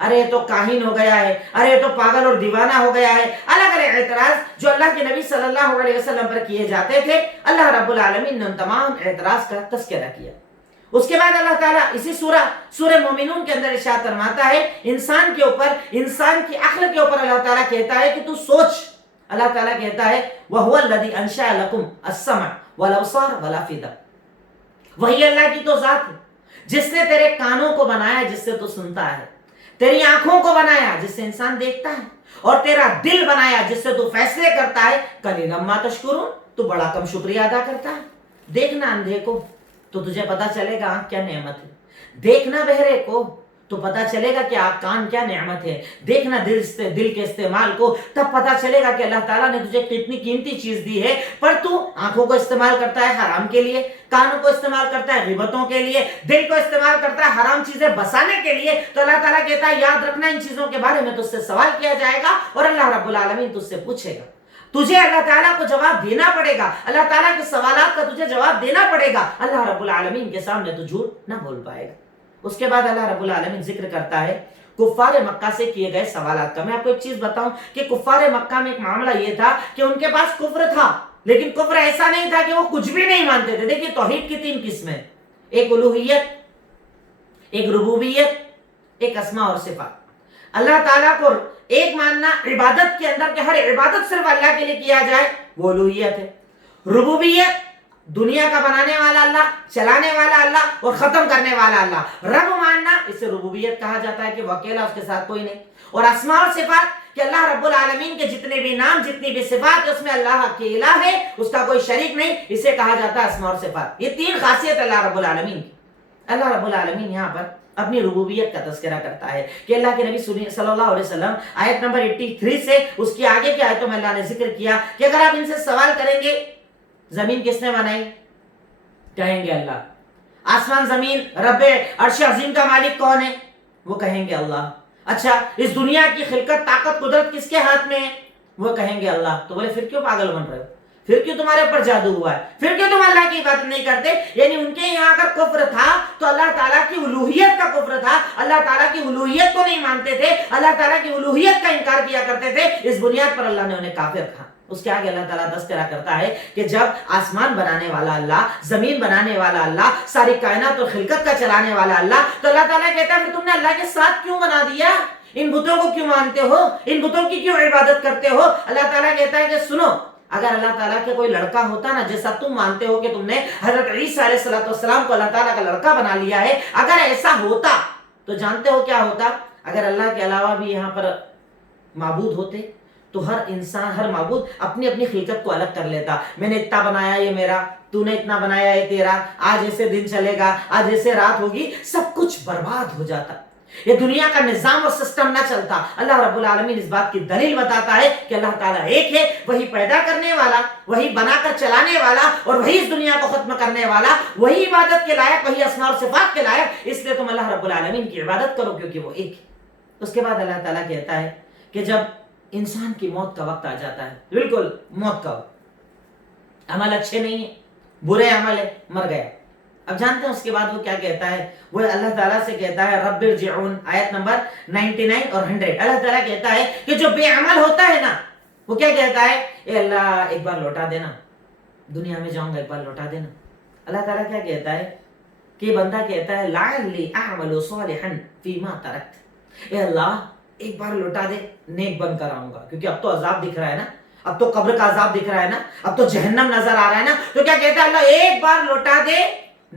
ارے یہ تو کاہن ہو گیا ہے، ارے یہ تو پاگل اور دیوانہ ہو گیا ہے، الگ الگ اعتراض جو اللہ کے نبی صلی اللہ علیہ وسلم پر کیے جاتے تھے، اللہ رب العالمین نے ان تمام اعتراض کا تذکرہ کیا۔ اس کے بعد اللہ تعالیٰ اسی سورہ مومنون کے اندر ارشاد فرماتا ہے، انسان کے اوپر، انسان کی عقل کے اوپر اللہ تعالیٰ کہتا ہے کہ تو سوچ۔ اللہ تعالیٰ کہتا ہے وَهُوَ الَّذِي أَنشَأَ لَكُمْ السَّمْعَ وَالْأَبْصَارَ وَالْأَفْئِدَةَ، وہی اللہ کی تو ذات ہے جس نے تیرے کانوں کو بنایا جس سے تو سنتا ہے، تیری آنکھوں کو بنایا جس سے انسان دیکھتا ہے، اور تیرا دل بنایا جس سے تو فیصلے کرتا ہے۔ قَلِيلًا مَا تَشْكُرُونَ، تو بڑا کم شکریہ ادا کرتا ہے۔ دیکھنا اندھے کو تو تجھے پتا چلے گا آنکھ کیا نعمت ہے، دیکھنا بہرے کو تو پتا چلے گا کہ کان کیا نعمت ہے، دیکھنا دل کے استعمال کو تب پتا چلے گا کہ اللہ تعالیٰ نے تجھے کتنی قیمتی چیز دی ہے، پر تو آنکھوں کو استعمال کرتا ہے حرام کے لیے، کانوں کو استعمال کرتا ہے غیبتوں کے لیے، دل کو استعمال کرتا ہے حرام چیزیں بسانے کے لیے۔ تو اللہ تعالیٰ کہتا ہے یاد رکھنا ان چیزوں کے بارے میں تجھ سے سوال کیا جائے گا اور اللہ رب العالمین تجھ سے پوچھے گا، تجھے اللہ تعالیٰ کو جواب دینا پڑے گا، اللہ تعالیٰ کے سوالات کا تجھے جواب دینا پڑے گا۔ اللہ رب العالمین کے سامنے تو جھوٹ نہ بول پائے گا۔ اس کے بعد اللہ رب العالمین ذکر کرتا ہے کفار مکہ سے کیے گئے سوالات کا۔ میں آپ کو ایک چیز بتاؤں کہ کفار مکہ میں ایک معاملہ یہ تھا کہ ان کے پاس کفر تھا، لیکن کفر ایسا نہیں تھا کہ وہ کچھ بھی نہیں مانتے تھے۔ دیکھیے توحید کی 3 قسمیں، ایک الوہیت، ایک ربوبیت، ایک اسماء اور صفات۔ اللہ تعالیٰ کو ایک ماننا عبادت کے اندر کہ ہر عبادت صرف اللہ کے لیے کیا جائے، وہ الوہیت ہے۔ ربوبیت، دنیا کا بنانے والا اللہ، چلانے والا اللہ اور ختم کرنے والا اللہ، رب ماننا، اسے ربوبیت کہا جاتا ہے کہ وہ اکیلا، اس کے ساتھ کوئی نہیں۔ اور اسماء اور صفات کہ اللہ رب العالمین کے جتنے بھی نام، جتنی بھی صفات اس میں اللہ اکیلا ہے، اس کا کوئی شریک نہیں، اسے کہا جاتا ہے اسماء اور صفات۔ یہ 3 خاصیت اللہ رب العالمین کی۔ اللہ رب العالمین یہاں پر اپنی ربوبیت کا تذکرہ کرتا ہے کہ اللہ کے نبی صلی اللہ علیہ وسلم آیت نمبر 83 سے اس کی آگے کی آیتوں میں اللہ نے ذکر کیا کہ اگر آپ ان سے سوال کریں گے زمین کس نے بنائی، کہیں گے اللہ۔ آسمان زمین رب عرش عظیم کا مالک کون ہے، وہ کہیں گے اللہ۔ اچھا اس دنیا کی خلقت، طاقت، قدرت کس کے ہاتھ میں ہے، وہ کہیں گے اللہ۔ تو بولے پھر کیوں پاگل بن رہے ہو، پھر کیوں تمہارے اوپر جادو ہوا ہے، پھر کیوں تم اللہ کی عبادت نہیں کرتے؟ یعنی ان کے یہاں اگر کفر تھا تو اللہ تعالیٰ کی الوہیت کا کفر تھا، اللہ تعالیٰ کی الوہیت کو نہیں مانتے تھے، اللہ تعالیٰ کی الوہیت کا انکار کیا کرتے تھے۔ اس بنیاد پر اللہ نے انہیں کافر کہا۔ اس کے آگے اللہ تعالیٰ تذکرہ کرتا ہے کہ جب آسمان بنانے والا اللہ، زمین بنانے والا اللہ، ساری کائنات اور خلقت کا چلانے والا اللہ، تو اللہ تعالیٰ کہتا ہے پھر تم نے اللہ کے ساتھ کیوں بنا دیا، ان بتوں کو کیوں مانتے ہو، ان بتوں کی کیوں عبادت کرتے ہو؟ اللہ تعالیٰ کہتا ہے کہ سنو، اگر اللہ تعالیٰ کے کوئی لڑکا ہوتا نا، جیسا تم مانتے ہو کہ تم نے حضرت عیسیٰ علیہ السلام کو اللہ تعالیٰ کا لڑکا بنا لیا ہے، اگر ایسا ہوتا تو جانتے ہو کیا ہوتا؟ اگر اللہ کے علاوہ بھی یہاں پر معبود ہوتے تو ہر انسان، ہر معبود اپنی اپنی خلقت کو الگ کر لیتا۔ میں نے اتنا بنایا یہ میرا، تو نے اتنا بنایا یہ تیرا، آج ایسے دن چلے گا، آج ایسے رات ہوگی، سب کچھ برباد ہو جاتا، یہ دنیا کا نظام اور سسٹم نہ چلتا۔ اللہ رب العالمین اس بات کی دلیل بتاتا ہے کہ اللہ تعالیٰ ایک ہے، وہی پیدا کرنے والا، وہی بنا کر چلانے والا اور وہی اس دنیا کو ختم کرنے والا، وہی عبادت کے لائق، وہی اسماء اور صفات کے لائق، اس لیے تم اللہ رب العالمین کی عبادت کرو کیونکہ وہ ایک ہے۔ اس کے بعد اللہ تعالیٰ کہتا ہے کہ جب انسان کی موت کا وقت آ جاتا ہے، بالکل موت کا وقت، عمل اچھے نہیں ہیں، برے عمل ہے، مر گیا، اب جانتے ہیں اس کے بعد وہ کیا کہتا ہے؟ وہ اللہ تعالیٰ سے کہتا ہے رب ارجعون، آیت نمبر 99 اور 100۔ اللہ تعالیٰ کہتا ہے کہ جو بے عمل ہوتا ہے نا، وہ کیا کہتا ہے؟ اے اللہ ایک بار لوٹا دینا، دنیا میں جاؤں گا ایک بار لوٹا دینا۔ اللہ تعالیٰ کیا کہتا ہے کہ بندہ کہتا ہے لعلی اعمل صالحا فیما ترکت، اے اللہ ایک بار لوٹا دے، نیک بن کر آؤں گا، کیونکہ اب تو عذاب دکھ رہا ہے نا، اب تو قبر کا عذاب دکھ رہا ہے نا، اب تو جہنم نظر آ رہا ہے نا، تو کیا کہتا ہے اللہ ایک بار لوٹا دے،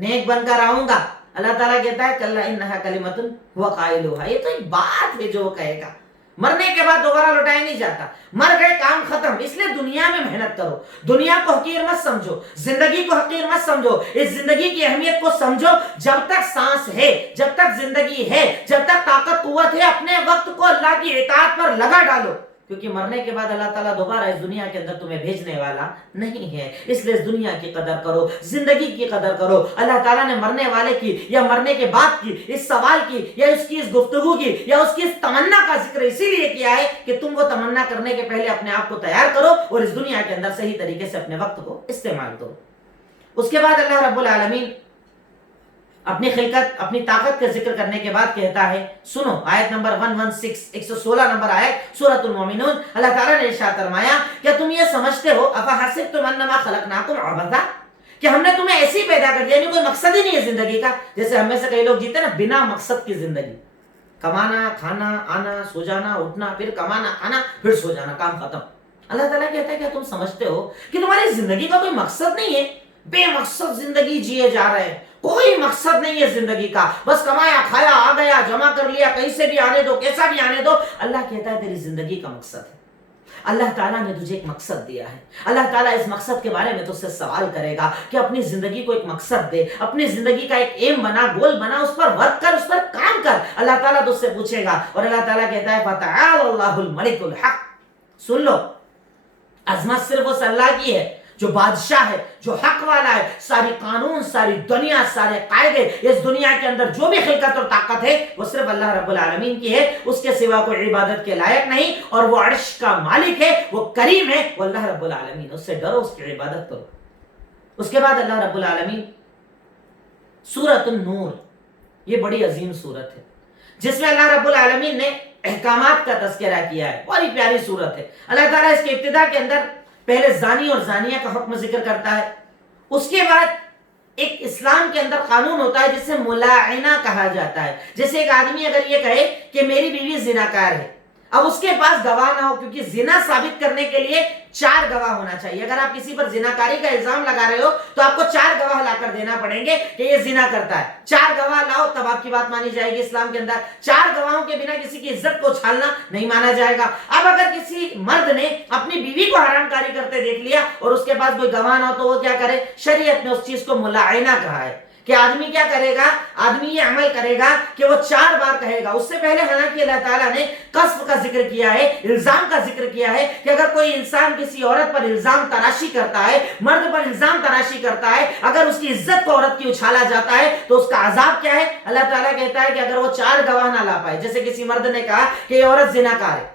نیک بن کر آؤں گا۔ اللہ تعالیٰ کہتا ہے کلا انہا کلمۃ هو قائلها، یہ تو ایک بات ہے جو وہ کہے گا، مرنے کے بعد دوبارہ لوٹایا نہیں جاتا، مر گئے کام ختم۔ اس لیے دنیا میں محنت کرو، دنیا کو حقیر مت سمجھو، زندگی کو حقیر مت سمجھو، اس زندگی کی اہمیت کو سمجھو۔ جب تک سانس ہے، جب تک زندگی ہے، جب تک طاقت قوت ہے، اپنے وقت کو اللہ کی اطاعت پر لگا ڈالو، کیونکہ مرنے کے بعد اللہ تعالیٰ دوبارہ اس دنیا کے اندر تمہیں بھیجنے والا نہیں ہے۔ اس لیے اس دنیا کی قدر کرو، زندگی کی قدر کرو۔ اللہ تعالیٰ نے مرنے والے کی یا مرنے کے بعد کی اس سوال کی یا اس کی اس گفتگو کی یا اس کی اس تمنا کا ذکر اسی لیے کیا ہے کہ تم وہ تمنا کرنے کے پہلے اپنے آپ کو تیار کرو اور اس دنیا کے اندر صحیح طریقے سے اپنے وقت کو استعمال کرو۔ اس کے بعد اللہ رب العالمین اپنی خلقت اپنی طاقت کا ذکر کرنے کے بعد کہتا ہے، سنو آیت نمبر 116 116 نمبر آیت سورۃ المومنون، اللہ تعالیٰ نے ارشاد فرمایا کیا تم یہ سمجھتے ہو افحسبتم انما خلقناکم عبثا، کہ ہم نے تمہیں ایسے ہی پیدا کر دیا، یعنی کوئی مقصد ہی نہیں ہے زندگی کا. جیسے ہم میں سے کئی لوگ جیتے ہیں نا بنا مقصد کی زندگی، کمانا کھانا آنا سو جانا اٹھنا پھر کمانا کھانا پھر سو جانا، کام ختم. اللہ تعالیٰ کہتا ہے کیا تم سمجھتے ہو کہ تمہاری زندگی کا کوئی مقصد نہیں ہے؟ بے مقصد زندگی جیے جا رہے ہیں، کوئی مقصد نہیں ہے زندگی کا، بس کمایا کھایا آ گیا جمع کر لیا، کہیں سے بھی آنے دو کیسا بھی آنے دو. اللہ کہتا ہے تیری زندگی کا مقصد ہے. اللہ تعالیٰ نے تجھے ایک مقصد دیا ہے. اللہ تعالیٰ اس مقصد کے بارے میں تجھ سے سوال کرے گا کہ اپنی زندگی کو ایک مقصد دے، اپنی زندگی کا ایک ایم بنا، گول بنا، اس پر ورک کر، اس پر کام کر. اللہ تعالیٰ تجھ سے پوچھے گا. اور اللہ تعالیٰ کہتا ہے فَتَعَالَ اللَّهُ الْمَلِكُ الْحَقُّ. سن لو، عظمت صرف اس اللہ کی ہے جو بادشاہ ہے، جو حق والا ہے. ساری قانون، ساری دنیا، سارے قاعدے، اس دنیا کے اندر جو بھی خلقت اور طاقت ہے وہ صرف اللہ رب العالمین کی ہے. اس کے سوا کوئی عبادت کے لائق نہیں. اور وہ عرش کا مالک ہے، وہ کریم ہے، وہ اللہ رب العالمین. اس سے ڈرو، اس کی عبادت کرو. اس کے بعد اللہ رب العالمین سورۃ النور، یہ بڑی عظیم سورت ہے جس میں اللہ رب العالمین نے احکامات کا تذکرہ کیا ہے. بڑی پیاری سورت ہے. اللہ تعالیٰ اس کی ابتدا کے اندر پہلے زانی اور زانیہ کا حکم ذکر کرتا ہے. اس کے بعد ایک اسلام کے اندر قانون ہوتا ہے جسے ملاعنہ کہا جاتا ہے. جیسے ایک آدمی اگر یہ کہے کہ میری بیوی زناکار ہے، اب اس کے پاس گواہ نہ ہو، کیونکہ زنا ثابت کرنے کے لیے 4 گواہ ہونا چاہیے. اگر آپ کسی پر زناکاری کا الزام لگا رہے ہو تو آپ کو 4 گواہ لا کر دینا پڑیں گے کہ یہ زنا کرتا ہے. 4 گواہ لاؤ تب آپ کی بات مانی جائے گی. اسلام کے اندر 4 گواہوں کے بنا کسی کی عزت کو اچھالنا نہیں مانا جائے گا. اب اگر کسی مرد نے اپنی بیوی کو حرام کاری کرتے دیکھ لیا اور اس کے پاس کوئی گواہ نہ ہو تو وہ کیا کرے؟ شریعت نے اس چیز کو ملاعنہ کہا ہے کہ آدمی کیا کرے گا؟ آدمی یہ عمل کرے گا کہ وہ 4 بار کہے گا. اس سے پہلے حالانکہ اللہ تعالیٰ نے قذف کا ذکر کیا ہے، الزام کا ذکر کیا ہے کہ اگر کوئی انسان کسی عورت پر الزام تراشی کرتا ہے، مرد پر الزام تراشی کرتا ہے، اگر اس کی عزت کو عورت کی اچھالا جاتا ہے تو اس کا عذاب کیا ہے. اللہ تعالیٰ کہتا ہے کہ اگر وہ 4 گواہ نہ لا پائے، جیسے کسی مرد نے کہا کہ یہ عورت زناکار ہے،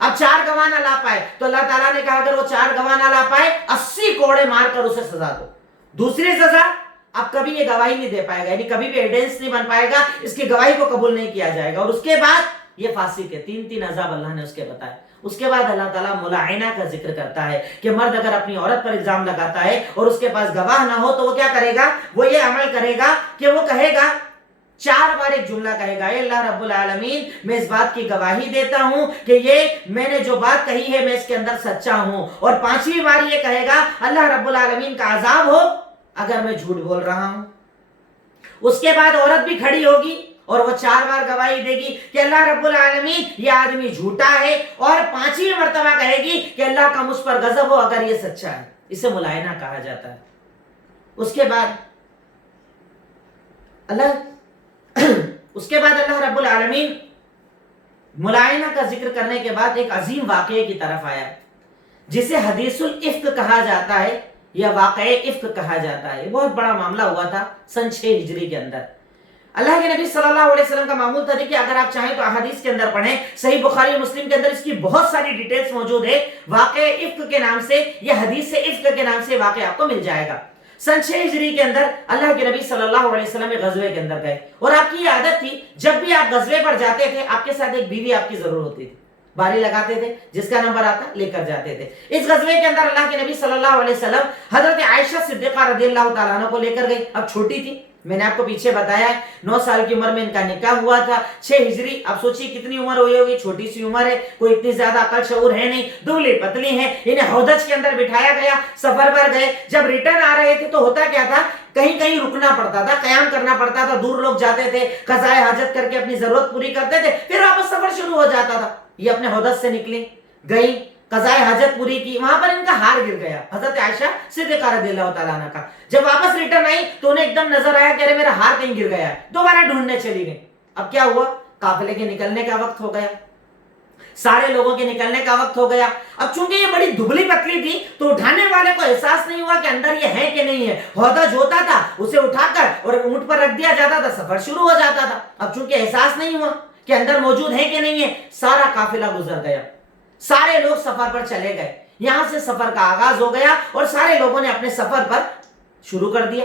اب 4 گواہ نہ لا پائے تو اللہ تعالیٰ نے کہا اگر وہ 4 گواہ نہ لا پائے 80 کوڑے مار کر اسے سزا دو. دوسری سزا، اب کبھی یہ گواہی نہیں دے پائے گا، یعنی کبھی بھی ایویڈنس نہیں بن پائے گا، اس کی گواہی کو قبول نہیں کیا جائے گا. اور اس کے بعد یہ فاسق ہے. 3 عذاب اللہ نے اس کے بتائے. اس کے بعد اللہ تعالیٰ ملاعنہ کا ذکر کرتا ہے کہ مرد اگر اپنی عورت پر الزام لگاتا ہے اور اس کے پاس گواہ نہ ہو تو وہ کیا کرے گا؟ وہ یہ عمل کرے گا کہ وہ کہے گا 4 بار ایک جملہ کہے گا، اے اللہ رب العالمین میں اس بات کی گواہی دیتا ہوں کہ یہ میں نے جو بات کہی ہے میں اس کے اندر سچا ہوں. اور 5ویں بار یہ کہے گا اللہ رب العالمین کا عذاب ہو اگر میں جھوٹ بول رہا ہوں. اس کے بعد عورت بھی کھڑی ہوگی اور وہ 4 بار گواہی دے گی کہ اللہ رب العالمین یہ آدمی جھوٹا ہے، اور 5ویں مرتبہ کہے گی کہ اللہ کا مجھ پر غضب ہو اگر یہ سچا ہے. اسے ملاعنہ کہا جاتا ہے. اس کے بعد اللہ رب العالمین ملاعنہ کا ذکر کرنے کے بعد ایک عظیم واقعے کی طرف آیا جسے حدیث الافک کہا جاتا ہے یا واقعہ افک کہا جاتا ہے. بہت بڑا معاملہ ہوا تھا سن 6 ہجری کے اندر. اللہ کے نبی صلی اللہ علیہ وسلم کا معمول تھا کہ اگر آپ چاہیں تو احادیث کے اندر پڑھیں، صحیح بخاری اور مسلم کے اندر اس کی بہت ساری ڈیٹیلز موجود ہے. واقعہ افک کے نام سے یا حدیث افک کے نام سے واقعہ آپ کو مل جائے گا. سن 6 ہجری کے اندر اللہ کے نبی صلی اللہ علیہ وسلم ایک غزوے کے اندر گئے، اور آپ کی یہ عادت تھی جب بھی آپ غزوے پر جاتے تھے آپ کے ساتھ ایک بیوی آپ کی ضرور ہوتی تھی. باری لگاتے تھے، جس کا نمبر آتا لے کر جاتے تھے. اس غزوے کے اندر اللہ کے نبی صلی اللہ علیہ وسلم حضرت عائشہ صدیقہ رضی اللہ تعالیٰ عنہ کو لے کر گئی. اب چھوٹی تھی، میں نے آپ کو پیچھے بتایا ہے 9 سال کی عمر میں ان کا نکاح ہوا تھا. 6 ہجری، اب سوچیے کتنی عمر ہوئی ہوگی، چھوٹی سی عمر ہے، کوئی اتنی زیادہ عقل شعور ہے نہیں، دبلی پتلی ہیں. انہیں ہودج کے اندر بٹھایا گیا، سفر پر گئے. جب ریٹرن آ رہے تھے تو ہوتا کیا تھا، کہیں کہیں رکنا پڑتا تھا، قیام کرنا پڑتا تھا. دور لوگ جاتے تھے، قضائے حاجت کر کے اپنی ضرورت پوری کرتے تھے، پھر واپس سفر شروع ہو جاتا تھا. یہ اپنے ہودج سے نکلی، گئی، قضائے حاجت پوری کی، وہاں پر ان کا ہار گر گیا حضرت عائشہ صدیقہ رضی اللہ تعالیٰ عنہ کا. جب واپس ریٹرن آئی تو انہیں ایک دم نظر آیا کہ ارے میرا ہار کہیں گر گیا ہے. دوبارہ ڈھونڈنے چلی گئی. اب کیا ہوا، قافلے کے نکلنے کا وقت ہو گیا، سارے لوگوں کے نکلنے کا وقت ہو گیا. اب چونکہ یہ بڑی دبلی پتلی تھی تو اٹھانے والے کو احساس نہیں ہوا کہ اندر یہ ہے کہ نہیں ہے. ہودج ہوتا تھا، اسے اٹھا کر اور اونٹ پر رکھ دیا جاتا تھا، سفر شروع ہو جاتا تھا. اب چونکہ احساس نہیں ہوا کہ اندر موجود ہے کہ نہیں ہے، سارا قافلہ گزر گیا، سارے لوگ سفر پر چلے گئے. یہاں سے سفر کا آغاز ہو گیا اور سارے لوگوں نے اپنے سفر پر شروع کر دیا.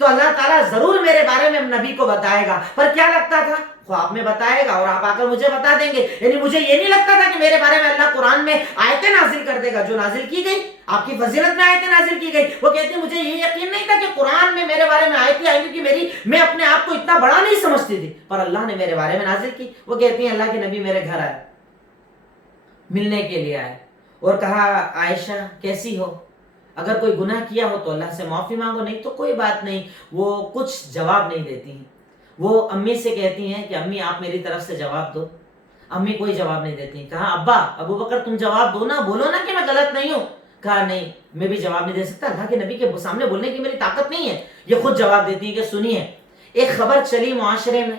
تو اللہ تعالیٰ ضرور میرے بارے میں نبی کو بتائے گا. پر کیا لگتا تھا؟ خواب میں بتائے گا اور آپ آ کر مجھے بتا دیں گے. یعنی مجھے یہ نہیں لگتا تھا کہ میرے بارے میں اللہ قرآن میں آیتیں نازل کر دے گا. جو نازل کی گئی آپ کی فضیلت میں آیتیں نازل کی گئی. وہ کہتے ہیں مجھے یہ یقین نہیں تھا کہ قرآن میں میرے بارے میں آیتیں آئیں گی کہ میں اپنے آپ کو اتنا بڑا نہیں سمجھتی تھی, پر اللہ نے میرے بارے میں نازل کی. وہ کہتی ہیں اللہ کے نبی میرے گھر آئے, ملنے کے لیے آئے اور کہا عائشہ کیسی ہو, اگر کوئی گناہ کیا ہو تو اللہ سے معافی مانگو, نہیں تو کوئی بات نہیں. وہ کچھ جواب نہیں دیتی ہیں. وہ امی سے کہتی ہیں کہ امی آپ میری طرف سے جواب دو. امی کوئی جواب نہیں دیتی. کہا ابا ابو بکر تم جواب دو نا, بولو نا کہ میں غلط نہیں ہوں. کہا نہیں میں بھی جواب نہیں دے سکتا, اللہ کے نبی کے سامنے بولنے کی میری طاقت نہیں ہے. یہ خود جواب دیتی ہیں کہ سنیے, ایک خبر چلی معاشرے میں,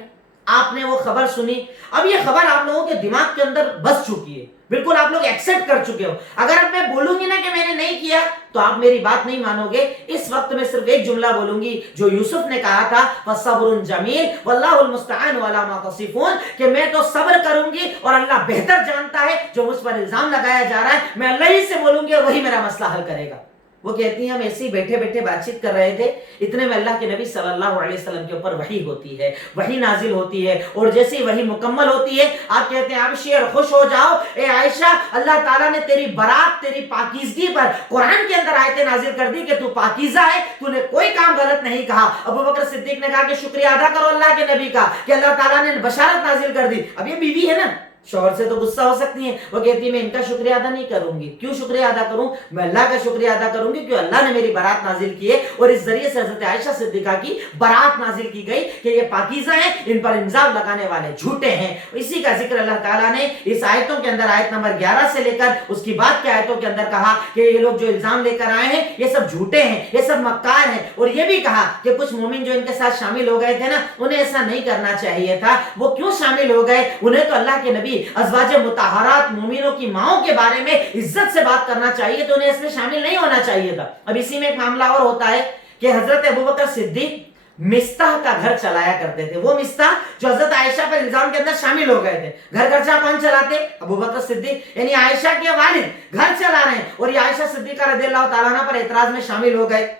آپ نے وہ خبر سنی, اب یہ خبر آپ لوگوں کے دماغ کے اندر بس چکی ہے, بالکل آپ لوگ ایکسپٹ کر چکے ہو. اگر اب میں بولوں گی نا کہ میں نے نہیں کیا تو آپ میری بات نہیں مانو گے. اس وقت میں صرف ایک جملہ بولوں گی جو یوسف نے کہا تھا, فَصَبْرٌ جَمِيلٌ وَاللَّهُ الْمُسْتَعَانُ عَلَىٰ مَا تَصِفُونَ, کہ میں تو صبر کروں گی اور اللہ بہتر جانتا ہے جو مجھ پر الزام لگایا جا رہا ہے, میں اللہ ہی سے بولوں گی اور وہی میرا مسئلہ حل کرے گا. وہ کہتی ہیں ہم ایسے ہی بیٹھے بیٹھے بات چیت کر رہے تھے, اتنے میں اللہ کے نبی صلی اللہ علیہ وسلم کے اوپر وحی ہوتی ہے, وحی نازل ہوتی ہے, اور جیسے ہی وحی مکمل ہوتی ہے آپ کہتے ہیں ابشر اور خوش ہو جاؤ اے عائشہ, اللہ تعالیٰ نے تیری برات, تیری پاکیزگی پر قرآن کے اندر آیتیں نازل کر دی کہ تو پاکیزہ ہے, تو نے کوئی کام غلط نہیں کہا. ابو بکر صدیق نے کہا کہ شکریہ ادا کرو اللہ کے نبی کا کہ اللہ تعالیٰ نے بشارت نازل کر دی. اب یہ بیوی ہے نا, شوہر سے تو غصہ ہو سکتی ہیں. وہ کہتی ہے میں ان کا شکریہ ادا نہیں کروں گی. کیوں شکریہ ادا کروں؟ میں اللہ کا شکریہ ادا کروں گی کہ اللہ نے میری برات نازل کی ہے, اور اس ذریعے سے حضرت عائشہ صدیقہ کی برات نازل کی گئی کہ یہ پاکیزہ ہیں, ان پر الزام لگانے والے جھوٹے ہیں. اسی کا ذکر اللہ تعالیٰ نے اس آیتوں کے اندر آیت نمبر 11 سے لے کر اس کی بعد کے آیتوں کے اندر کہا کہ یہ لوگ جو الزام لے کر آئے ہیں یہ سب جھوٹے ہیں, یہ سب مکار ہیں. اور یہ بھی کہا کہ کچھ مومن جو ان کے ساتھ شامل ہو گئے تھے نا, انہیں ایسا نہیں کرنا چاہیے تھا. وہ کیوں شامل ہو گئے؟ انہیں تو اللہ کے نبی ازواج مطہرات مومنوں کی ماؤں کے بارے میں عزت سے بات کرنا چاہیے, تو انہیں اس میں شامل نہیں ہونا چاہیے تھا. اب اسی میں ایک معاملہ اور ہوتا ہے کہ حضرت ابوبکر صدیق مستح کا گھر چلایا کرتے تھے. وہ مستح جو حضرت عائشہ پر الزام کے اندر شامل ہو گئے تھے, گھر خرچہ کون چلاتے؟ ابوبکر صدیق, یعنی عائشہ کے والد گھر چلا رہے ہیں, اور یہ عائشہ صدیقہ رضی اللہ تعالیٰ عنہ پر اعتراض میں شامل ہو گئے.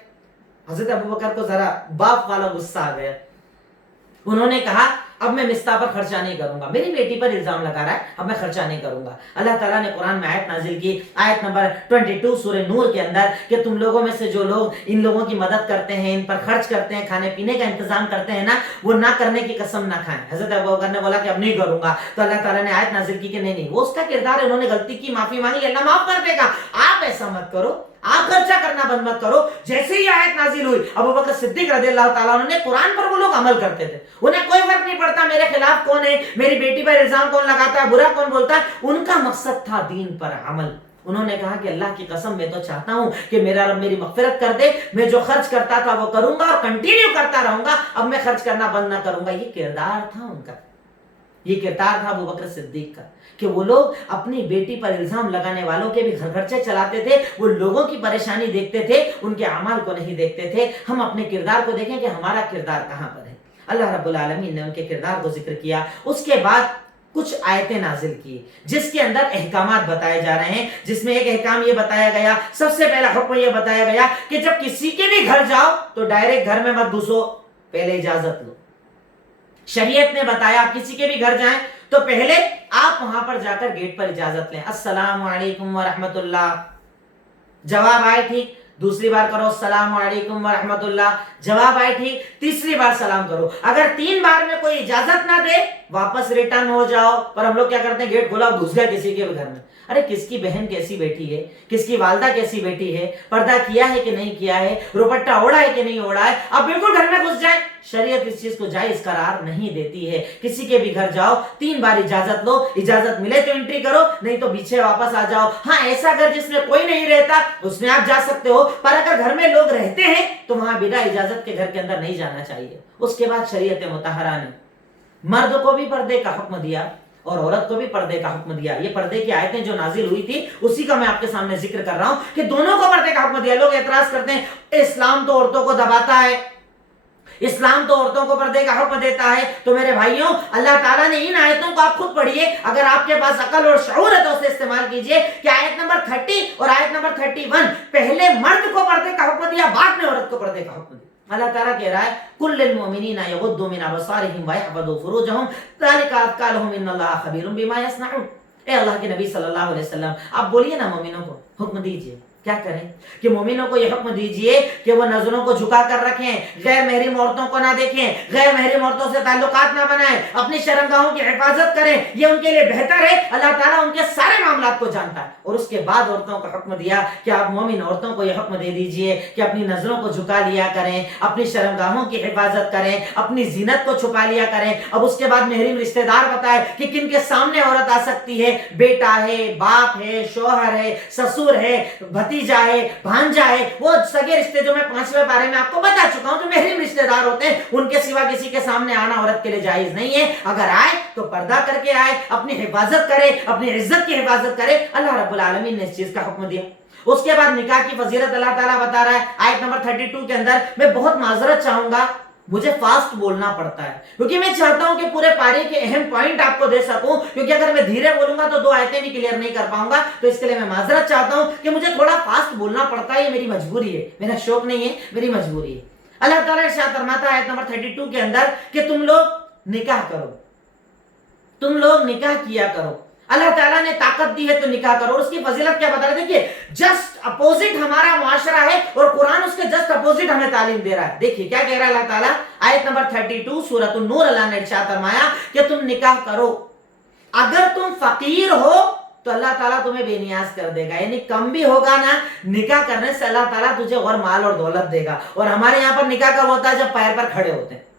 حضرت ابوبکر کو ذرا باپ والا غصہ آ گیا. انہوں نے کہا اب میں مستح پر خرچہ نہیں کروں گا, میری بیٹی پر الزام لگا رہا ہے, اب میں خرچہ نہیں کروں گا. اللہ تعالیٰ نے قرآن میں آیت نازل کی, آیت نمبر 22 سورہ نور کے اندر, کہ تم لوگوں میں سے جو لوگ ان لوگوں کی مدد کرتے ہیں, ان پر خرچ کرتے ہیں, کھانے پینے کا انتظام کرتے ہیں نا, وہ نہ کرنے کی قسم نہ کھائیں. حضرت ابوبکر نے بولا کہ اب نہیں کروں گا, تو اللہ تعالیٰ نے آیت نازل کی کہ نہیں وہ اس کا کردار ہے, انہوں نے غلطی کی, معافی مانگی, اللہ معاف کر دے گا. آپ ایسا مت کرو, آپ خرچہ کرنا بند مت کرو. جیسے ہی آیت نازل ہوئی, ابوبکر صدیق رضی اللہ تعالیٰ عنہ نے, قرآن پر وہ لوگ عمل کرتے تھے, انہیں کوئی فرق نہیں پڑتا میرے خلاف کون ہے, میری بیٹی پر الزام کون لگاتا ہے, برا کون بولتا ہے. ان کا مقصد تھا دین پر عمل. انہوں نے کہا کہ اللہ کی قسم میں تو چاہتا ہوں کہ میرا رب میری مغفرت کر دے, میں جو خرچ کرتا تھا وہ کروں گا اور کنٹینیو کرتا رہوں گا, اب میں خرچ کرنا بند نہ کروں گا. یہ کردار تھا ان کا, یہ کردار تھا ابوبکر صدیق کا, کہ وہ لوگ اپنی بیٹی پر الزام لگانے والوں کے بھی گھر خرچے چلاتے تھے. وہ لوگوں کی پریشانی دیکھتے تھے, ان کے اعمال کو نہیں دیکھتے تھے. ہم اپنے کردار کو دیکھیں کہ ہمارا کردار کہاں پر ہے. اللہ رب العالمین نے ان کے کردار کو ذکر کیا. اس کے بعد کچھ آیتیں نازل کی جس کے اندر احکامات بتائے جا رہے ہیں, جس میں ایک احکام یہ بتایا گیا, سب سے پہلا حکم یہ بتایا گیا کہ جب کسی کے بھی گھر جاؤ تو ڈائریکٹ گھر میں مت گھسو, پہلے اجازت لو. شریعت نے بتایا آپ کسی کے بھی گھر جائیں تو پہلے آپ وہاں پر جا کر گیٹ پر اجازت لیں, السلام علیکم ورحمت اللہ, جواب آئے ٹھیک, دوسری بار کرو السلام علیکم ورحمت اللہ, جواب آئے ٹھیک, تیسری بار سلام کرو. اگر 3 بار میں کوئی اجازت نہ دے واپس ریٹرن ہو جاؤ. پر ہم لوگ کیا کرتے ہیں, گیٹ کھولا گھس گئے کسی کے گھر میں. ارے کس کی بہن کیسی بیٹی ہے, کس کی والدہ کیسی بیٹی ہے, پردہ کیا ہے کہ نہیں کیا ہے, دوپٹہ اوڑھا ہے کہ نہیں اوڑھا ہے, اب بالکل گھر میں گھس جائیں. شریعت اس چیز کو جائز قرار نہیں دیتی ہے. کسی کے بھی گھر جاؤ 3 بار اجازت لو, اجازت ملے تو انٹری کرو, نہیں تو پیچھے واپس آ جاؤ. ہاں ایسا گھر جس میں کوئی نہیں رہتا اس میں آپ جا سکتے ہو, پر اگر گھر میں لوگ رہتے ہیں تو وہاں بنا اجازت کے گھر کے اندر نہیں جانا چاہیے. اس کے بعد شریعت مطہرہ نے مرد کو بھی پردے کا حکم دیا اور عورت کو بھی پردے کا حکم دیا. یہ پردے کی آیتیں جو نازل ہوئی تھی اسی کا میں آپ کے سامنے ذکر کر رہا ہوں کہ دونوں کو پردے کا حکم دیا. لوگ اعتراض کرتے ہیں اسلام تو عورتوں کو دباتا ہے, اسلام تو عورتوں کو پردے کا حکم دیتا ہے. تو میرے بھائیوں, اللہ تعالیٰ نے ان آیتوں کو آپ خود پڑھیے, اگر آپ کے پاس عقل اور شعور ہے تو اسے استعمال کیجئے کہ آیت نمبر 30 اور آیت نمبر 31 پہلے مرد کو پردے کا حکم دیا, بعد میں عورت کو پردے کا حکم دیا. اللہ تعالیٰ کہہ رہا ہے کل للمؤمنین یغضوا من ابصارہم ویحفظوا فروجہم ذلک ازکی لہم ان اللہ خبیر بما یصنعون۔ اے اللہ کے نبی صلی اللہ علیہ وسلم آپ بولیے نا مومنوں کو، حکم دیجئے کیا کریں کہ مومنوں کو یہ حکم دیجئے کہ وہ نظروں کو جھکا کر رکھیں، غیر محرم عورتوں کو نہ دیکھیں، غیر محرم عورتوں سے تعلقات نہ بنائیں، اپنی شرمگاہوں کی حفاظت کریں، یہ ان کے لیے بہتر ہے۔ اللہ تعالیٰ ان کے سارے معاملات کو جانتا ہے۔ اور اس کے بعد عورتوں کو حکم دیا کہ آپ مومن عورتوں کو یہ حکم دے دیجئے کہ اپنی نظروں کو جھکا لیا کریں، اپنی شرمگاہوں کی حفاظت کریں، اپنی زینت کو چھپا لیا کریں۔ اب اس کے بعد محرم رشتہ دار بتائے کہ کن کے سامنے عورت آ سکتی ہے، بیٹا ہے، باپ ہے، شوہر ہے، سسر ہے، بھتیجا ہے، بھانجا ہے، وہ سگے رشتے جو میں 5ویں بارے میں آپ کو بتا چکا ہوں جو محرم رشتہ دار ہوتے ہیں، ان کے سوا کسی کے سامنے آنا عورت کے لیے جائز نہیں ہے۔ اگر آئے تو پردہ کر کے آئے، اپنی حفاظت کرے، اپنی عزت کی حفاظت کرے۔ اللہ رب العالمین نے اس چیز کا حکم دیا۔ اس کے بعد نکاح کی فضیلت اللہ تعالیٰ بتا رہا ہے آیت نمبر 32 کے اندر۔ میں بہت معذرت چاہوں گا، مجھے فاسٹ بولنا پڑتا ہے کیونکہ میں چاہتا ہوں کہ پورے پارے کے اہم پوائنٹ آپ کو دے سکوں، کیونکہ اگر میں دھیرے بولوں گا تو 2 آیتیں بھی کلیئر نہیں کر پاؤں گا۔ تو اس کے لیے میں معذرت چاہتا ہوں کہ مجھے تھوڑا فاسٹ بولنا پڑتا ہے، یہ میری مجبوری ہے، میرا شوق نہیں ہے، میری مجبوری ہے۔ اللہ تعالیٰ ارشاد فرماتا ہے آیت نمبر 32 کے اندر کہ تم لوگ نکاح کرو، تم لوگ نکاح کیا کرو۔ اللہ تعالیٰ نے طاقت دی ہے تو نکاح کرو۔ اور اس کی فضیلت کیا بتا رہے؟ دیکھیے جسٹ اپوزٹ ہمارا معاشرہ ہے اور قرآن اس کے جسٹ اپوزٹ ہمیں تعلیم دے رہا ہے۔ دیکھیے کیا کہہ رہا ہے اللہ تعالیٰ آیت نمبر 32 سورۃ النور، اللہ نے ارشاد فرمایا کہ تم نکاح کرو، اگر تم فقیر ہو تو اللہ تعالیٰ تمہیں بے نیاز کر دے گا، یعنی کم بھی ہوگا نا، نکاح کرنے سے اللہ تعالیٰ تجھے اور مال اور دولت دے گا۔ اور ہمارے یہاں پر نکاح کب ہوتا ہے؟ جب پیر پر کھڑے ہوتے ہیں۔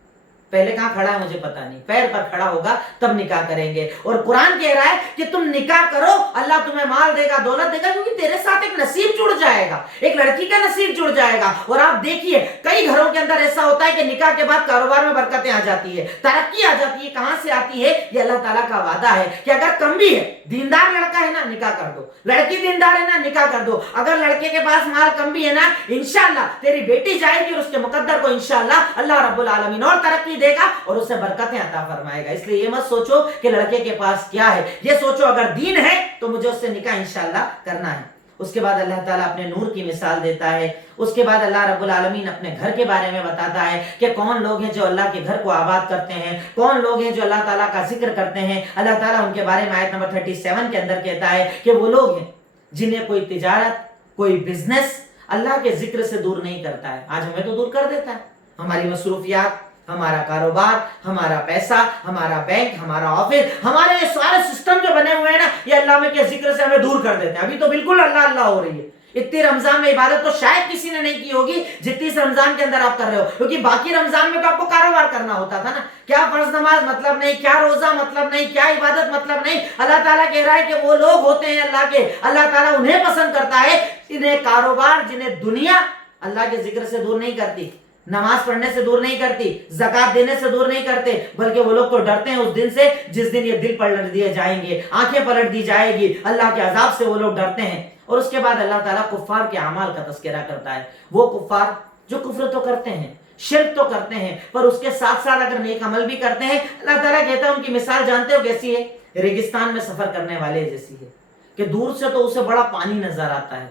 پہلے کہاں کھڑا ہے مجھے پتا نہیں، پیر پر کھڑا ہوگا تب نکاح کریں گے۔ اور قرآن کہہ رہا ہے کہ تم نکاح کرو، اللہ تمہیں مال دے گا، دولت دے گا، کیونکہ تیرے ساتھ ایک نصیب جڑ جائے گا، ایک لڑکی کا نصیب جڑ جائے گا۔ اور آپ دیکھیے کئی گھروں کے اندر ایسا ہوتا ہے کہ نکاح کے بعد کاروبار میں برکتیں آ جاتی ہے، ترقی آ جاتی ہے۔ کہاں سے آتی ہے؟ یہ اللہ تعالیٰ کا وعدہ ہے کہ اگر کم بھی ہے، دیندار لڑکا ہے نا نکاح کر دو، لڑکی دیندار ہے نا نکاح کر دو۔ اگر لڑکے کے پاس مال کم بھی ہے نا، انشاءاللہ تیری بیٹی جائے گی اور اس کے مقدر کو انشاءاللہ اللہ رب العالمین اور ترقی دے گا اور اسے برکتیں عطا فرمائے گا۔ اس لیے یہ مت سوچو کہ لڑکے کے پاس کیا ہے، یہ سوچو اگر دین ہے تو مجھے اس سے نکاح انشاءاللہ کرنا ہے۔ اس کے بعد اللہ تعالیٰ اپنے نور کی مثال دیتا ہے۔ اس کے بعد اللہ رب العالمین اپنے گھر کے بارے میں بتاتا ہے کہ کون لوگ ہیں جو اللہ کے گھر کو آباد کرتے ہیں، کون لوگ ہیں جو اللہ تعالیٰ کا ذکر کرتے ہیں۔ اللہ تعالیٰ ان کے بارے میں آیت نمبر 37 کے اندر کہتا ہے کہ وہ لوگ ہیں جنہیں کوئی تجارت، کوئی بزنس اللہ کے ذکر سے دور نہیں کرتا ہے۔ آج ہمیں تو دور کر دیتا ہے، ہماری مصروفیات، ہمارا کاروبار، ہمارا پیسہ، ہمارا بینک، ہمارا آفس، ہمارے یہ سارے سسٹم جو بنے ہوئے ہیں نا، یہ اللہ کے ذکر سے ہمیں دور کر دیتے ہیں۔ ابھی تو بالکل اللہ اللہ ہو رہی ہے۔ اتنی رمضان میں عبادت تو شاید کسی نے نہیں کی ہوگی جتنی اس رمضان کے اندر آپ کر رہے ہو، کیونکہ باقی رمضان میں تو آپ کو کاروبار کرنا ہوتا تھا نا۔ کیا فرض نماز مطلب نہیں، کیا روزہ مطلب نہیں، کیا عبادت مطلب نہیں۔ اللہ تعالیٰ کہہ رہا ہے کہ وہ لوگ ہوتے ہیں اللہ کے، اللہ تعالیٰ انہیں پسند کرتا ہے جنہیں کاروبار، جنہیں دنیا اللہ کے ذکر سے دور نہیں کرتی، نماز پڑھنے سے دور نہیں کرتی، زکات دینے سے دور نہیں کرتے، بلکہ وہ لوگ تو ڈرتے ہیں اس دن سے جس دن یہ دل پلٹ دیے جائیں گے، آنکھیں پلٹ دی جائے گی، اللہ کے عذاب سے وہ لوگ ڈرتے ہیں۔ اور اس کے بعد اللہ تعالیٰ کفار کے اعمال کا تذکرہ کرتا ہے۔ وہ کفار جو کفر تو کرتے ہیں، شرک تو کرتے ہیں، پر اس کے ساتھ ساتھ اگر نیک عمل بھی کرتے ہیں، اللہ تعالیٰ کہتا ہے ان کی مثال جانتے ہو کیسی ہے؟ ریگستان میں سفر کرنے والے جیسی ہے کہ دور سے تو اسے بڑا پانی نظر آتا ہے،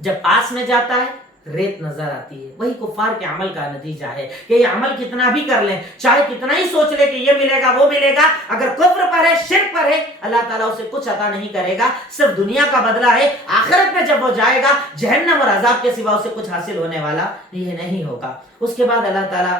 جب پاس میں جاتا ہے ریت نظر آتی ہے۔ وہی کفار کے عمل کا نتیجہ ہے کہ یہ عمل کتنا بھی کر لیں، چاہے کتنا ہی سوچ لے کہ یہ ملے گا وہ ملے گا، اگر کفر پر ہے، شرک پر ہے، اللہ تعالیٰ اسے کچھ عطا نہیں کرے گا، صرف دنیا کا بدلہ ہے۔ آخرت میں جب وہ جائے گا جہنم اور عذاب کے سوا اسے کچھ حاصل ہونے والا یہ نہیں ہوگا۔ اس کے بعد اللہ تعالیٰ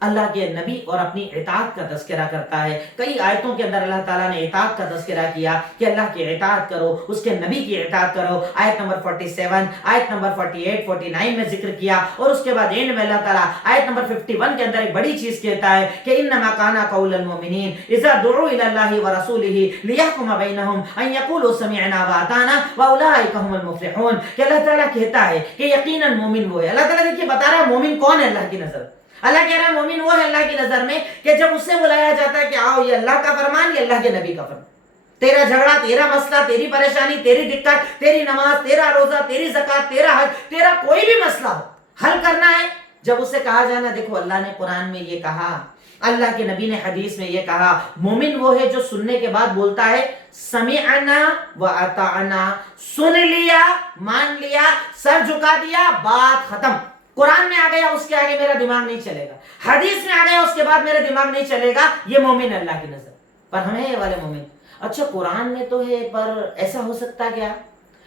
اللہ کے نبی اور اپنی اطاعت کا تذکرہ کرتا ہے۔ کئی آیتوں کے اندر اللہ تعالیٰ نے اطاعت کا تذکرہ کیا کہ اللہ کی اطاعت کرو، اس کے نبی کی اطاعت کرو۔ آیت نمبر 47، آیت نمبر 48، 49 میں ذکر کیا، اور اس کے بعد اینڈ میں اللہ تعالیٰ آیت نمبر 51 کے اندر ایک بڑی چیز کہتا ہے کہ انما کان قول المؤمنین اذا دعوا الی اللہ ورسولہ لیحکم بینہم ان یقولوا سمعنا واطعنا واولئک هم المفلحون، کہ اللہ تعالیٰ کہتا ہے کہ یقیناً مومن وہ ہے۔ اللہ تعالیٰ دیکھیے بتا رہا ہے مومن کون ہے اللہ کی نظر۔ اللہ کہہ رہا ہے مومن وہ ہے اللہ کی نظر میں کہ جب اس سے بلایا جاتا ہے کہ آؤ یہ اللہ کا فرمان، یہ اللہ کے نبی کا فرمان، تیرا جھگڑا، تیرا مسئلہ، تیری پریشانی، تیری دقت، تیری نماز، تیرا روزہ، تیری زکات، تیرا حج، تیرا کوئی بھی مسئلہ ہو، حل کرنا ہے، جب اسے کہا جانا دیکھو اللہ نے قرآن میں یہ کہا، اللہ کے نبی نے حدیث میں یہ کہا، مومن وہ ہے جو سننے کے بعد بولتا ہے سمعنا واطعنا، سن لیا، مان لیا، سر جھکا دیا، بات ختم۔ قرآن میں آ گیا اس کے آگے میرا دماغ نہیں چلے گا، حدیث میں آ گیا اس کے بعد میرا دماغ نہیں چلے گا، یہ مومن اللہ کی نظر پر ہمیں یہ والے مومن۔ اچھا قرآن میں تو ہے پر ایسا ہو سکتا کیا؟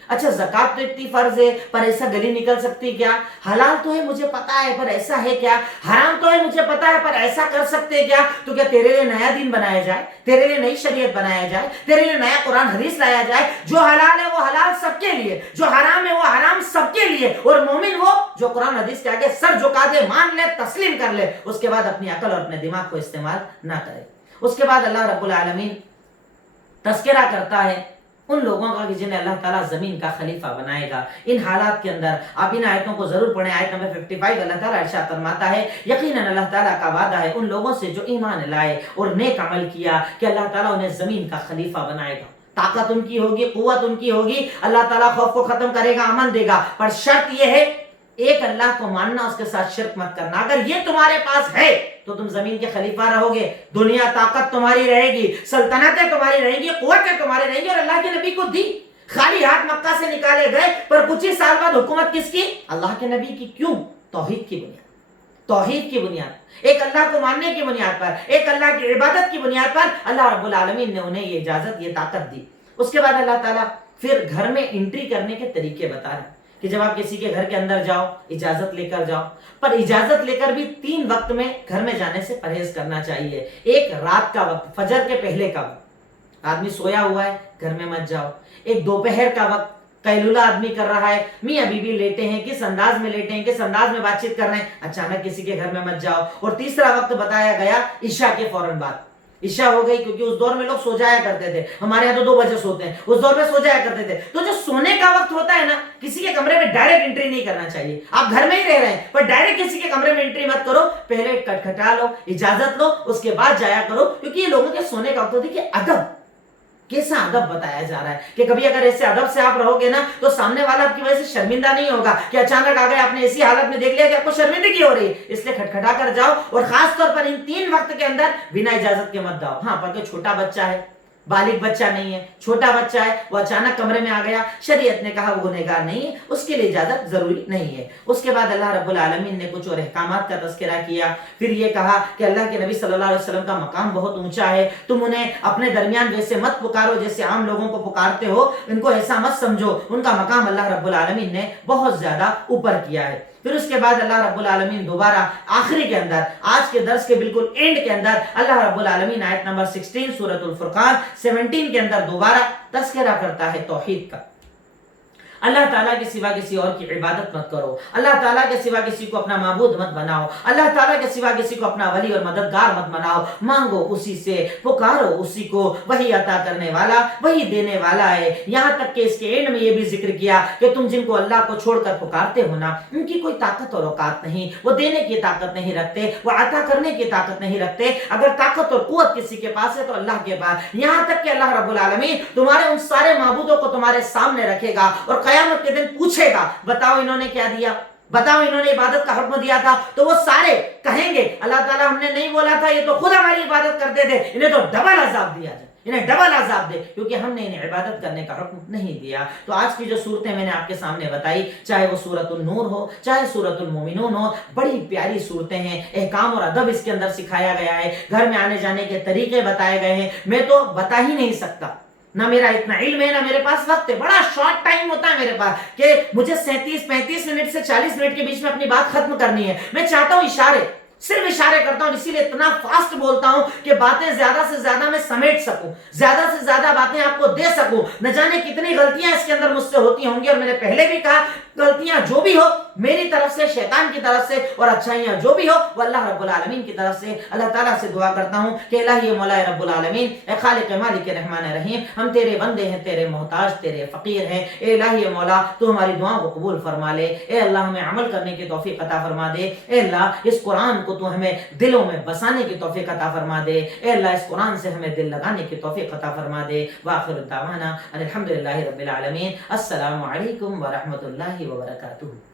اچھا زکوٰۃ تو اتنی فرض ہے پر ایسا گلی نکل سکتی کیا؟ حلال تو ہے مجھے پتا ہے پر ایسا ہے کیا؟ حرام تو ہے مجھے پتا ہے پر ایسا کر سکتے کیا؟ تو کیا تیرے لیے نیا دین بنایا جائے، تیرے لیے نئی شریعت بنایا جائے، تیرے لیے نیا قرآن حدیث لایا جائے؟ جو حلال ہے وہ حلال سب کے لیے، جو حرام ہے وہ حرام سب کے لیے، اور مومن وہ جو قرآن حدیث کے آگے سر جھکا دے، مان لے، تسلیم کر لے، اس کے بعد اپنی عقل اور اپنے دماغ کو استعمال نہ کرے۔ اس کے بعد اللہ رب العالمین تذکرہ کرتا ہے ان لوگوں کا کہ جنہیں اللہ تعالیٰ زمین کا خلیفہ بنائے گا۔ ان حالات کے اندر آپ ان آیتوں کو ضرور پڑھیں۔ آیت نمبر 55 اللہ تعالیٰ ارشاد فرماتا ہے یقیناً اللہ تعالیٰ کا وعدہ ہے ان لوگوں سے جو ایمان لائے اور نیک عمل کیا کہ اللہ تعالیٰ انہیں زمین کا خلیفہ بنائے گا۔ طاقت ان کی ہوگی، قوت ان کی ہوگی، اللہ تعالیٰ خوف کو ختم کرے گا، امن دے گا، پر شرط یہ ہے ایک اللہ کو ماننا، اس کے ساتھ شرک مت کرنا۔ اگر یہ تمہارے پاس ہے تو تم زمین کے خلیفہ رہو گے، دنیا طاقت تمہاری رہے گی، سلطنتیں تمہاری رہیں گی، قوتیں تمہاری رہیں گی، اور اللہ کے نبی کو دی۔ خالی ہاتھ مکہ سے نکالے گئے پر کچھ ہی سال بعد حکومت کس کی؟ اللہ کے نبی کی۔ کیوں؟ توحید کی بنیاد، توحید کی بنیاد، ایک اللہ کو ماننے کی بنیاد پر، ایک اللہ کی عبادت کی بنیاد پر اللہ رب العالمین نے انہیں یہ اجازت، یہ طاقت دی۔ اس کے بعد اللہ تعالیٰ پھر گھر میں انٹری کرنے کے طریقے بتا رہے ہیں کہ جب آپ کسی کے گھر کے اندر جاؤ اجازت لے کر جاؤ، پر اجازت لے کر بھی 3 وقت میں گھر میں جانے سے پرہیز کرنا چاہیے۔ ایک رات کا وقت، فجر کے پہلے کا وقت، آدمی سویا ہوا ہے گھر میں مت جاؤ۔ ایک دوپہر کا وقت، قیلولہ آدمی کر رہا ہے، میاں بیوی لیٹے ہیں، کس انداز میں لیٹے ہیں، کس انداز میں بات چیت کر رہے ہیں، اچانک کسی کے گھر میں مت جاؤ۔ اور تیسرا وقت بتایا گیا عشاء کے فوراً بعد۔ عشاء ہو گئی کیونکہ اس دور میں لوگ سو جایا کرتے تھے، ہمارے یہاں تو 2 بجے سوتے ہیں، اس دور میں سو جایا کرتے تھے۔ تو جو سونے کا وقت ہوتا ہے نا، کسی کے کمرے میں ڈائریکٹ انٹری نہیں کرنا چاہیے۔ آپ گھر میں ہی رہ رہے ہیں پر ڈائریکٹ کسی کے کمرے میں انٹری مت کرو، پہلے کھٹکھٹا لو، اجازت لو، اس کے بعد جایا کرو، کیونکہ یہ لوگوں کے سونے کا وقت ہوتا ہے کہ ادب، کیسا ادب بتایا جا رہا ہے کہ کبھی اگر ایسے ادب سے آپ رہو گے نا تو سامنے والا آپ کی وجہ سے شرمندہ نہیں ہوگا کہ اچانک آ گئے، آپ نے ایسی حالت میں دیکھ لیا کہ آپ کو شرمندگی ہو رہی ہے، اس لیے کھٹکھٹا کر جاؤ، اور خاص طور پر ان 3 وقت کے اندر بنا اجازت کے مت جاؤ۔ ہاں پر چھوٹا بچہ ہے، بالغ بچہ نہیں ہے، چھوٹا بچہ ہے، وہ اچانک کمرے میں آ گیا، شریعت نے کہا وہ گنہگار نہیں ہے، اس کے لیے اجازت ضروری نہیں ہے۔ اس کے بعد اللہ رب العالمین نے کچھ اور احکامات کا تذکرہ کیا، پھر یہ کہا کہ اللہ کے نبی صلی اللہ علیہ وسلم کا مقام بہت اونچا ہے، تم انہیں اپنے درمیان ویسے مت پکارو جیسے عام لوگوں کو پکارتے ہو، ان کو ایسا مت سمجھو، ان کا مقام اللہ رب العالمین نے بہت زیادہ اوپر کیا ہے۔ پھر اس کے بعد اللہ رب العالمین دوبارہ آخری کے اندر، آج کے درس کے بالکل اینڈ کے اندر، اللہ رب العالمین آیت نمبر 16 سورۃ الفرقان 17 کے اندر دوبارہ تذکرہ کرتا ہے توحید کا۔ اللہ تعالیٰ کے سوا کسی اور کی عبادت مت کرو، اللہ تعالیٰ کے سوا کسی کو اپنا معبود مت بناؤ، اللہ تعالیٰ کے سوا کسی کو اپنا ولی اور مددگار مت بناؤ، مانگو اسی سے، پکارو اسی کو، وہی عطا کرنے والا، وہی دینے والا ہے۔ یہاں تک کہ اس کے اینڈ میں یہ بھی ذکر کیا کہ تم جن کو اللہ کو چھوڑ کر پکارتے ہو نا، ان کی کوئی طاقت اور اوقات نہیں، وہ دینے کی طاقت نہیں رکھتے، وہ عطا کرنے کی طاقت نہیں رکھتے، اگر طاقت اور قوت کسی کے پاس ہے تو اللہ کے پاس۔ یہاں تک کہ اللہ رب العالمین تمہارے ان سارے معبودوں کو تمہارے سامنے رکھے گا اور قیامت کے دن پوچھے گا بتاؤ انہوں نے کیا دیا، بتاؤ انہوں نے عبادت کا حکم دیا تھا، تو وہ سارے کہیں گے اللہ تعالیٰ ہم نے نہیں بولا تھا، یہ تو خود ہماری عبادت کرتے تھے، انہیں تو ڈبل عذاب دیا جائے، انہیں ڈبل عذاب دے کیونکہ ہم نے انہیں عبادت کرنے کا حکم نہیں دیا۔ تو آج کی جو صورتیں میں نے آپ کے سامنے بتائی، چاہے وہ سورۃ النور ہو، چاہے سورۃ المومنون ہو، بڑی پیاری صورتیں ہیں، احکام اور ادب اس کے اندر سکھایا گیا ہے، گھر میں آنے جانے کے طریقے بتائے گئے ہیں، میں تو بتا ہی نہیں سکتا، نہ میرا اتنا علم ہے، نہ میرے پاس وقت ہے، بڑا شارٹ ٹائم ہوتا ہے میرے پاس کہ مجھے 37-35 منٹ سے 40 منٹ کے بیچ میں اپنی بات ختم کرنی ہے، میں چاہتا ہوں اشارے، صرف اشارے کرتا ہوں، اسی لیے اتنا فاسٹ بولتا ہوں کہ باتیں زیادہ سے زیادہ میں سمیٹ سکوں، زیادہ سے زیادہ باتیں آپ کو دے سکوں۔ نہ جانے کتنی غلطیاں اس کے اندر مجھ سے ہوتی ہوں گی، اور میں نے پہلے بھی کہا غلطیاں جو بھی ہو میری طرف سے، شیطان کی طرف سے، اور اچھائیاں جو بھی ہو وہ اللہ رب العالمین کی طرف سے۔ اللہ تعالیٰ سے دعا کرتا ہوں کہ الہی مولا رب العالمین، اے خالق مالک رحمان رحیم، ہم تیرے بندے ہیں، تیرے محتاج، تیرے فقیر ہیں، اے الہی مولا تو ہماری دعاؤں کو قبول فرما لے، اے اللہ ہمیں عمل کرنے کی توفیق عطا فرما دے، اے اللہ اس قرآن کو تو ہمیں دلوں میں بسانے کی توفیق عطا فرما دے، اے اللہ اس قرآن سے ہمیں دل لگانے کی توفیق عطا فرما دے۔ وآخر دعوانا الحمدللہ رب العالمین، السلام علیکم ورحمۃ اللہ وبرکاتہ۔